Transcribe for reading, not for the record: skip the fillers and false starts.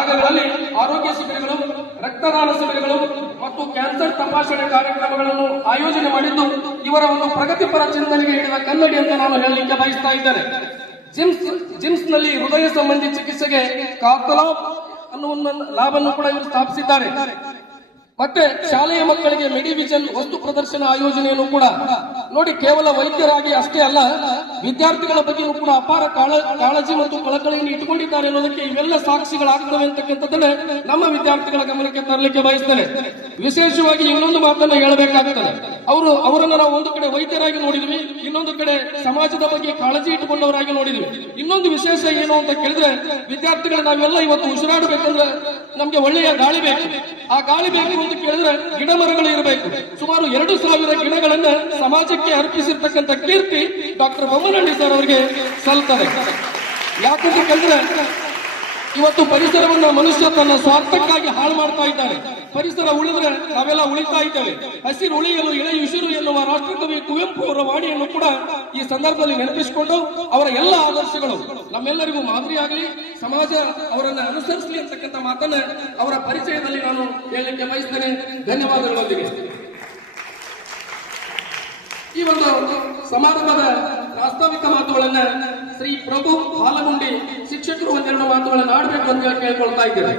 ಭಾಗಗಳಲ್ಲಿ ಆರೋಗ್ಯ ಶಿಬಿರಗಳು, ರಕ್ತದಾನ ಶಿಬಿರಗಳು ಮತ್ತು ಕ್ಯಾನ್ಸರ್ ತಪಾಸಣೆ ಕಾರ್ಯಕ್ರಮಗಳನ್ನು ಆಯೋಜನೆ ಮಾಡಿದ್ದು ಇವರ ಒಂದು ಪ್ರಗತಿಪರ ಚಿಂತನೆಗೆ ಹಿಡಿದ ಕನ್ನಡಿ ಅಂತ ನಾನು ಹೇಳಲಿಕ್ಕೆ ಬಯಸ್ತಾ ಇದ್ದೇನೆ. ಜಿಮ್ಸ್ ನಲ್ಲಿ ಹೃದಯ ಸಂಬಂಧಿ ಚಿಕಿತ್ಸೆಗೆ ಕಾತಲಾಬ್ ಅನ್ನುವ ಲ್ಯಾಬ್ ಕೂಡ ಇವರು ಸ್ಥಾಪಿಸಿದ್ದಾರೆ. ಮತ್ತೆ ಶಾಲೆಯ ಮಕ್ಕಳಿಗೆ ಮೆಡಿವಿಷನ್ ವಸ್ತು ಪ್ರದರ್ಶನ ಆಯೋಜನೆಯನ್ನು ಕೂಡ ನೋಡಿ. ಕೇವಲ ವೈದ್ಯರಾಗಿ ಅಷ್ಟೇ ಅಲ್ಲ, ವಿದ್ಯಾರ್ಥಿಗಳ ಬಗ್ಗೆಯೂ ಕೂಡ ಅಪಾರ ಕಾಳಜಿ ಮತ್ತು ಕಳಕಳಿಯನ್ನು ಇಟ್ಟುಕೊಂಡಿದ್ದಾರೆ ಅನ್ನೋದಕ್ಕೆ ಇವೆಲ್ಲ ಸಾಕ್ಷಿಗಳಾಗ್ತವೆ ಅಂತಕ್ಕಂಥದ್ದನ್ನೇ ನಮ್ಮ ವಿದ್ಯಾರ್ಥಿಗಳ ಗಮನಕ್ಕೆ ತರಲಿಕ್ಕೆ ಬಯಸ್ತೇನೆ. ವಿಶೇಷವಾಗಿ ಇನ್ನೊಂದು ಮಾತನ್ನು ಹೇಳಬೇಕಾಗುತ್ತದೆ. ಅವರನ್ನು ನಾವು ಒಂದು ಕಡೆ ವೈದ್ಯರಾಗಿ ನೋಡಿದ್ವಿ, ಇನ್ನೊಂದು ಕಡೆ ಸಮಾಜದ ಬಗ್ಗೆ ಕಾಳಜಿ ಇಟ್ಟುಕೊಂಡವರಾಗಿ ನೋಡಿದ್ವಿ. ಇನ್ನೊಂದು ವಿಶೇಷ ಏನು ಅಂತ ಕೇಳಿದ್ರೆ, ವಿದ್ಯಾರ್ಥಿಗಳು ನಾವೆಲ್ಲ ಇವತ್ತು ಉಸಿರಾಡಬೇಕಂದ್ರೆ ನಮ್ಗೆ ಒಳ್ಳೆಯ ಗಾಳಿ ಬೇಕು. ಆ ಗಾಳಿ ಬೇಕು ಅಂತ ಕೇಳಿದ್ರೆ ಗಿಡ ಮರಗಳು ಇರಬೇಕು. ಸುಮಾರು 2,000 ಗಿಡಗಳನ್ನ ಸಮಾಜಕ್ಕೆ ಅರ್ಪಿಸಿರ್ತಕ್ಕಂಥ ಕೀರ್ತಿ ಡಾಕ್ಟರ್ ಬೊಮ್ಮನಹಳ್ಳಿ ಸರ್ ಅವರಿಗೆ ಸಲ್ತದೆ. ಯಾಕಂತ ಕೇಳಿದ್ರೆ ಇವತ್ತು ಪರಿಸರವನ್ನ ಮನುಷ್ಯ ತನ್ನ ಸ್ವಾರ್ಥಕ್ಕಾಗಿ ಹಾಳು ಮಾಡ್ತಾ ಇದ್ದಾರೆ. ಪರಿಸರ ಉಳಿದ್ರೆ ನಾವೆಲ್ಲ ಉಳಿತಾ ಇದ್ದೇವೆ. ಹಸಿರು ಉಳಿಯಲು ಇಳೆಯುಸಿರು ಎನ್ನುವ ರಾಷ್ಟ್ರಕವಿ ಕುವೆಂಪು ಅವರ ವಾಣಿಯನ್ನು ಕೂಡ ಈ ಸಂದರ್ಭದಲ್ಲಿ ನೆನಪಿಸಿಕೊಂಡು ಅವರ ಎಲ್ಲ ಆದರ್ಶಗಳು ನಮ್ಮೆಲ್ಲರಿಗೂ ಮಾದರಿಯಾಗಲಿ, ಸಮಾಜ ಅವರನ್ನು ಅನುಸರಿಸಲಿ ಅಂತಕ್ಕಂಥ ಮಾತನ್ನ ಅವರ ಪರಿಚಯದಲ್ಲಿ ನಾನು ಹೇಳಲಿಕ್ಕೆ ಬಯಸ್ತೇನೆ. ಧನ್ಯವಾದಗಳೊಂದಿಗೆ ಈ ಒಂದು ಸಮಾರಂಭದ ಪ್ರಾಸ್ತಾವಿಕ ಮಾತುಗಳನ್ನ ಶ್ರೀ ಪ್ರಭು ಹಾಲಗುಂಡಿ ಶಿಕ್ಷಕರು ಒಂದೆರಡು ಮಾತುಗಳನ್ನು ಆಡಬೇಕು ಅಂತ ಕೇಳ್ಕೊಳ್ತಾ ಇದ್ದೇನೆ.